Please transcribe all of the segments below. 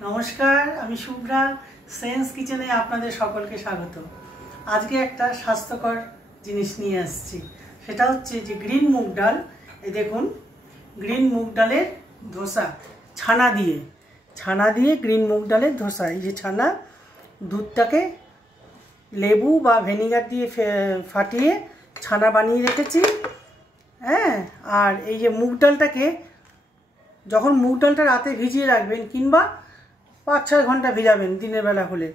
নমস্কার, আমি শুভ্রা। সেন্স কিচেনে আপনাদের সকলকে স্বাগত। আজকে একটা স্বাস্থ্যকর জিনিস নিয়ে আসছি, সেটা হচ্ছে যে গ্রিন মুগ ডাল। এই দেখুন, গ্রিন মুগ ডালের ধোসা, ছানা দিয়ে গ্রিন মুগ ডালের ধোসা। এই যে ছানা, দুধটাকে লেবু বা ভিনেগার দিয়ে ফাটিয়ে ছানা বানিয়ে রেখেছি। হ্যাঁ, আর এই যে মুগ ডালটাকে, যখন মুগ ডালটা রাতে ভিজিয়ে রাখবেন কিংবা 5-6 ঘন্টা ভিজাবেন দিনের বেলা হলে,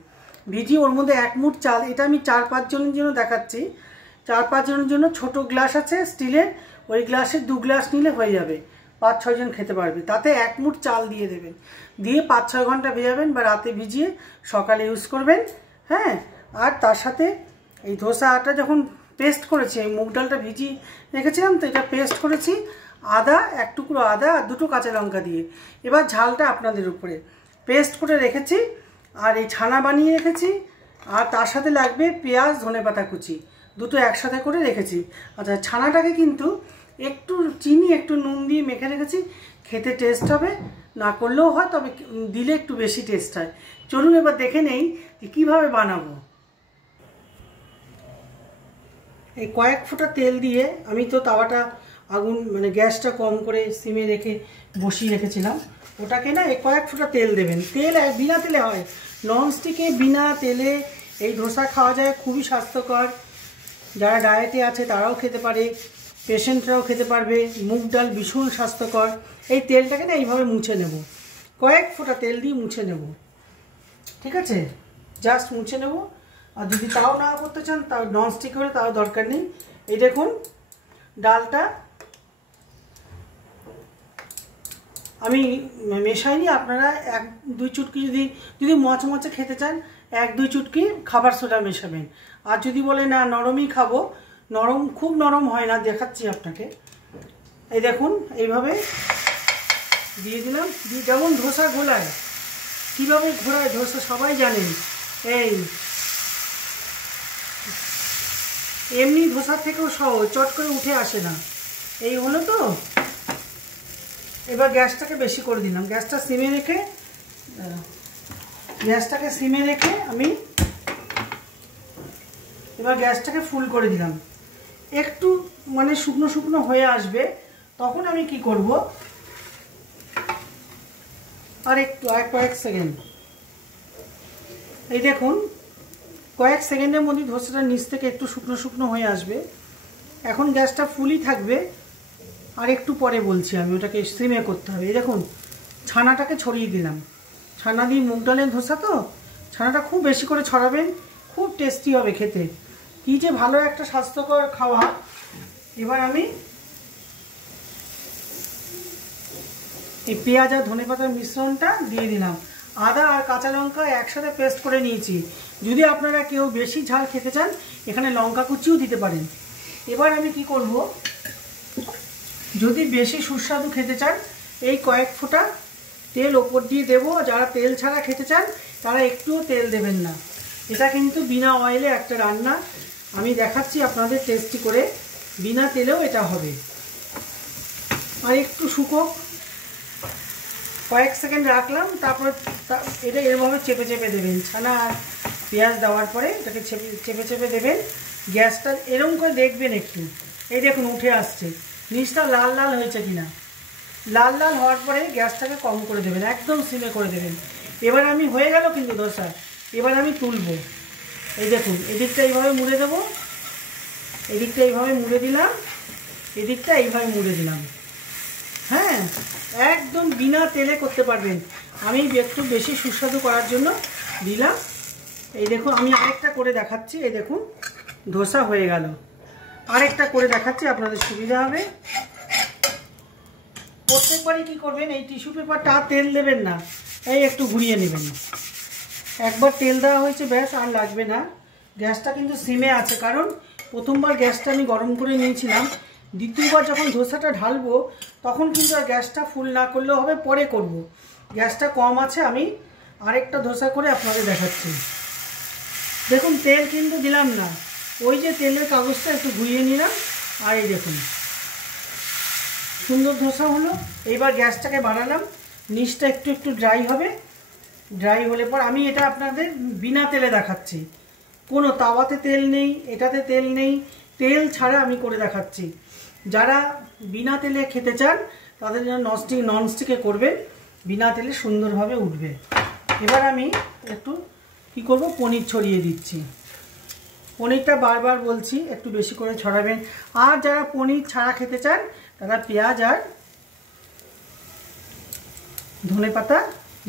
ভিজিয়ে ওর মধ্যে 1 মুঠ চাল, এটা আমি 4-5 জনের জন্য দেখাচ্ছি। 4-5 জনের জন্য ছোট গ্লাস আছে স্টিলের, ওই গ্লাসে 2 গ্লাস নিলে হয়ে যাবে, 5-6 জন খেতে পারবে। তাতে 1 মুঠ চাল দিয়ে দেবেন, দিয়ে 5-6 ঘন্টা ভিজাবেন বা রাতে ভিজিয়ে সকালে ইউজ করবেন। হ্যাঁ, আর তার সাথে এই ধোসা আটা যখন পেস্ট করেছি, এই মুগ ডালটা ভিজিয়ে রেখেছিলাম তো, এটা পেস্ট করেছি আদা, 1 টুকরো আদা আর 2টো কাঁচা লঙ্কা দিয়ে। এবার ঝালটা আপনাদের উপরে, পেস্ট করে রেখেছি আর এই ছানা বানিয়ে রেখেছি, আর তার সাথে লাগবে পেঁয়াজ, ধনেপাতা কুচি, দুটো একসাথে করে রেখেছি। আচ্ছা, ছানাটাকে কিন্তু একটু চিনি একটু নুন দিয়ে মেখে রেখেছি, খেতে টেস্ট হবে, না করলেও হয়, তবে দিলে একটু বেশি টেস্ট হয়। চলুন এবার দেখে নেই যে কীভাবে বানাবো। এই কয়েক ফোঁটা তেল দিয়ে, আমি তো তাওয়াটা আগুন গ্যাসটা কম করে সিমে রেখে বসিয়ে রেখেছিলাম, ওটাকে না কয়েক ফোঁটা তেল দেবেন। তেল বিনা তেলে হয়, ননস্টিকে বিনা তেলে এই ধোসা খাওয়া যায়, খুবই স্বাস্থ্যকর। যারা ডায়েটে আছে তারাও খেতে পারে, পেশেন্টরাও খেতে পারবে। মুগ ডাল ভীষণ স্বাস্থ্যকর। এই তেলটাকে না এইভাবে মুছে নেব, কয়েক ফোঁটা তেল দিয়ে মুছে নেব, ঠিক আছে? জাস্ট মুছে নেব। আর যদি তাও না করতে চান, তাও ননস্টিক হলে তাও দরকার নেই। এই দেখুন, ডালটা আমি মেশাইনি, আপনারা 1-2 চুটকি, যদি মচমচে খেতে চান 1-2 চুটকি খাবার সোডা মেশাবেন। আর যদি বলে না নরমই খাবো, নরম খুব নরম হয় না, দেখাচ্ছি আপনাকে। এই দেখুন, এইভাবে দিয়ে দিলাম। যেমন ধোসা ঘোলায়, কীভাবে ঘোরায় ধোসা সবাই জানেন। এই এমনি ধোসার থেকেও সহজ, চট করে উঠে আসে না। এই হলো তো। এবার গ্যাসটাকে বেশি করে দিলাম, গ্যাসটাকে সিমে রেখে আমি এবার গ্যাসটাকে ফুল করে দিলাম। একটু শুকনো শুকনো হয়ে আসবে, তখন আমি কি করব, আর কয়েক সেকেন্ড, এই দেখুন, কয়েক সেকেন্ডের মধ্যে ধোসাটা নিচ থেকে একটু শুকনো শুকনো হয়ে আসবে। এখন গ্যাসটা ফুলই থাকবে, আর একটু পরে বলছি আমি, ওটাকে সিমে করতে হবে। এই দেখুন, ছানাটাকে ছড়িয়ে দিলাম। ছানা দিয়ে মুগ ডালের ধোসা তো, ছানাটা খুব বেশি করে ছড়াবেন, খুব টেস্টি হবে খেতে। কী যে ভালো একটা স্বাস্থ্যকর খাওয়া। এবার আমি এই পেঁয়াজ আর ধনেপাতার মিশ্রণটা দিয়ে দিলাম। আদা আর কাঁচা লঙ্কা একসাথে পেস্ট করে নিয়েছি। যদি আপনারা কেউ বেশি ঝাল খেতে চান, এখানে লঙ্কা কুচিও দিতে পারেন। এবার আমি কি করব, যদি বেশি সুস্বাদু খেতে চান, এই কয়েক ফোঁটা তেল ওপর দিয়ে দেবো। যারা তেল ছাড়া খেতে চান তারা একটুও তেল দেবেন না। এটা কিন্তু বিনা অয়েলে একটা রান্না, আমি দেখাচ্ছি আপনাদের টেস্টি করে, বিনা তেলেও এটা হবে। আর একটু শুকো, কয়েক সেকেন্ড রাখলাম, তারপর এটা এরভাবে চেপে চেপে দেবেন। ছানা আর পেঁয়াজ দেওয়ার পরে এটাকে চেপে চেপে দেবেন। গ্যাসটা এরকম করে দেখবেন একটু, এই দেখুন উঠে আসছে, নিচটা লাল লাল হয়েছে কিনা। লাল লাল হওয়ার পরে গ্যাসটাকে কম করে দেবেন, একদম সিমে করে দেবেন। এবার আমি হয়ে গেল কিন্তু ধোসা, এবার আমি তুলবো। এই দেখুন, এদিকটা এইভাবে মুড়ে দেবো, এদিকটা এইভাবে মুড়ে দিলাম, এদিকটা এইভাবে মুড়ে দিলাম। হ্যাঁ, একদম বিনা তেলে করতে পারবেন। আমি একটু বেশি সুস্বাদু করার জন্য দিলাম। এই দেখুন, আমি আরেকটা করে দেখাচ্ছি। এই দেখুন, ধোসা হয়ে গেল। আরেকটা করে দেখাচ্ছি, আপনাদের সুবিধা হবে। প্রত্যেকবারই কী করবেন, এই টিস্যু পেপারটা তেল দেবেন না, এই একটু ঘুরিয়ে নেবেন। একবার তেল দেওয়া হয়েছে, ব্যাস, আর লাগবে না। গ্যাসটা কিন্তু সিমে আছে, কারণ প্রথমবার গ্যাসটা আমি গরম করে নিয়েছিলাম। দ্বিতীয়বার যখন ধোসাটা ঢালবো, তখন কিন্তু আর গ্যাসটা ফুল না করলেও হবে, পরে করব। গ্যাসটা কম আছে, আমি আরেকটা ধোসা করে আপনাদের দেখাচ্ছি। দেখুন, তেল কিন্তু দিলাম না, ওই যে তেলের কাগজটা একটু ঘুরিয়ে নিলাম, আর এই দেখুন সুন্দর ধোসা হলো। এইবার গ্যাসটাকে বাড়ালাম, নিচটা একটু একটু ড্রাই হবে, ড্রাই হলে পর আমি এটা আপনাদের বিনা তেলে দেখাচ্ছি, কোনো তাওয়াতে তেল নেই, এটাতে তেল নেই, তেল ছাড়া আমি করে দেখাচ্ছি। যারা বিনা তেলে খেতে চান তাদের জন্য ননস্টিকে করবেন, বিনা তেলে সুন্দরভাবে উঠবে। এবার আমি একটু কি করব, পনির ছড়িয়ে দিচ্ছি। পনিরটা বারবার বলছি একটু বেশি করে ছড়াবেন। আর যারা পনির ছাড়া খেতে চান তারা পেঁয়াজ আর ধনেপাতা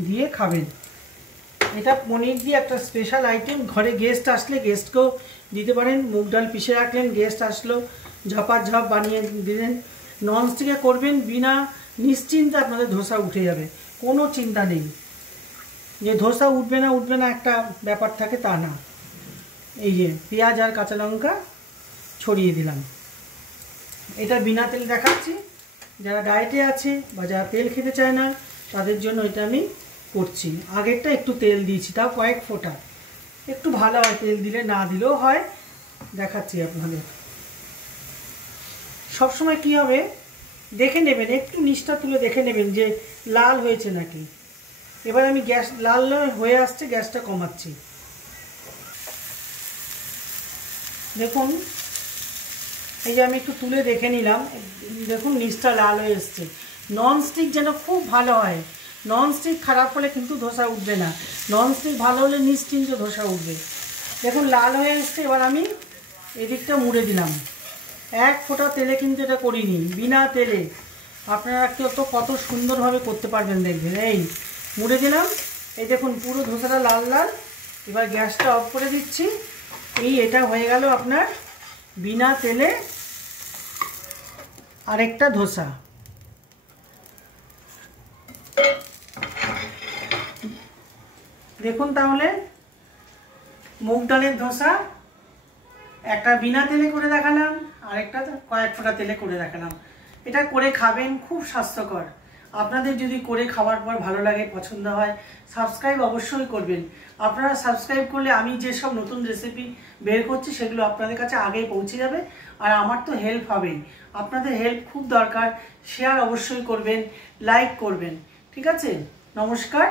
দিয়ে খাবেন। এটা পনির দিয়ে একটা স্পেশাল আইটেম, ঘরে গেস্ট আসলে গেস্টকেও দিতে পারেন। মুগ ডাল পিষে রাখলেন, গেস্ট আসলো ঝপাঝপ বানিয়ে দিলেন। ননস্টিকে করবেন, বিনা নিশ্চিন্তে আপনাদের ধোসা উঠে যাবে, কোনো চিন্তা নেই যে ধোসা উঠবে না একটা ব্যাপার থাকে, তা না। এই যে পেঁয়াজ আর কাঁচা লঙ্কা ছড়িয়ে দিলাম। এটা বিনা তেল দেখাচ্ছি, যারা ডায়েটে আছে বা যারা তেল খেতে চায় না তাদের জন্য এটা আমি করছি। আগেরটা একটু তেল দিয়েছি, তাও কয়েক ফোঁটা, একটু ভালো হয় তেল দিলে, না দিলেও হয়। দেখাচ্ছি আপনাদের। সবসময় কি হবে দেখে নেবেন, একটু নিচটা তুলে দেখে নেবেন যে লাল হয়েছে নাকি। এবার আমি গ্যাস লাল হয়ে আসছে, গ্যাসটা কমাচ্ছি। দেখুন এই যে আমি একটু তুলে দেখে নিলাম, দেখুন নিচটা লাল হয়ে এসছে। ননস্টিক যেন খুব ভালো হয়, ননস্টিক খারাপ হলে কিন্তু ধোসা উঠবে না, ননস্টিক ভালো হলে নিশ্চিন্ত ধোসা উঠবে। দেখুন লাল হয়ে এসছে। এবার আমি এদিকটা মুড়ে দিলাম। এক ফোঁটা তেলে কিন্তু এটা করিনি, বিনা তেলে। আপনারা কত সুন্দরভাবে করতে পারবেন দেখবেন। এই মুড়ে দিলাম, এই দেখুন পুরো ধোসাটা লাল লাল। এবার গ্যাসটা অফ করে দিচ্ছি। এটা হয়ে গেল আপনার বিনা তেলে আরেকটা ধোসা। দেখুন তাহলে মুগ ডালের ধোসা, একটা বিনা তেলে করে দেখালাম, আরেকটা কয়েক ফোঁটা তেলে করে দেখালাম। এটা করে খাবেন, খুব স্বাস্থ্যকর। আপনাদের যদি করে খাওয়ার পর ভালো লাগে, পছন্দ হয়, সাবস্ক্রাইব অবশ্যই করবেন। আপনারা সাবস্ক্রাইব করলে আমি যেসব নতুন রেসিপি বের করছি সেগুলো আপনাদের কাছে আগেই পৌঁছে যাবে, আর আমার তো হেল্প হবেই। আপনাদের হেল্প খুব দরকার। শেয়ার অবশ্যই করবেন, লাইক করবেন। ঠিক আছে, নমস্কার।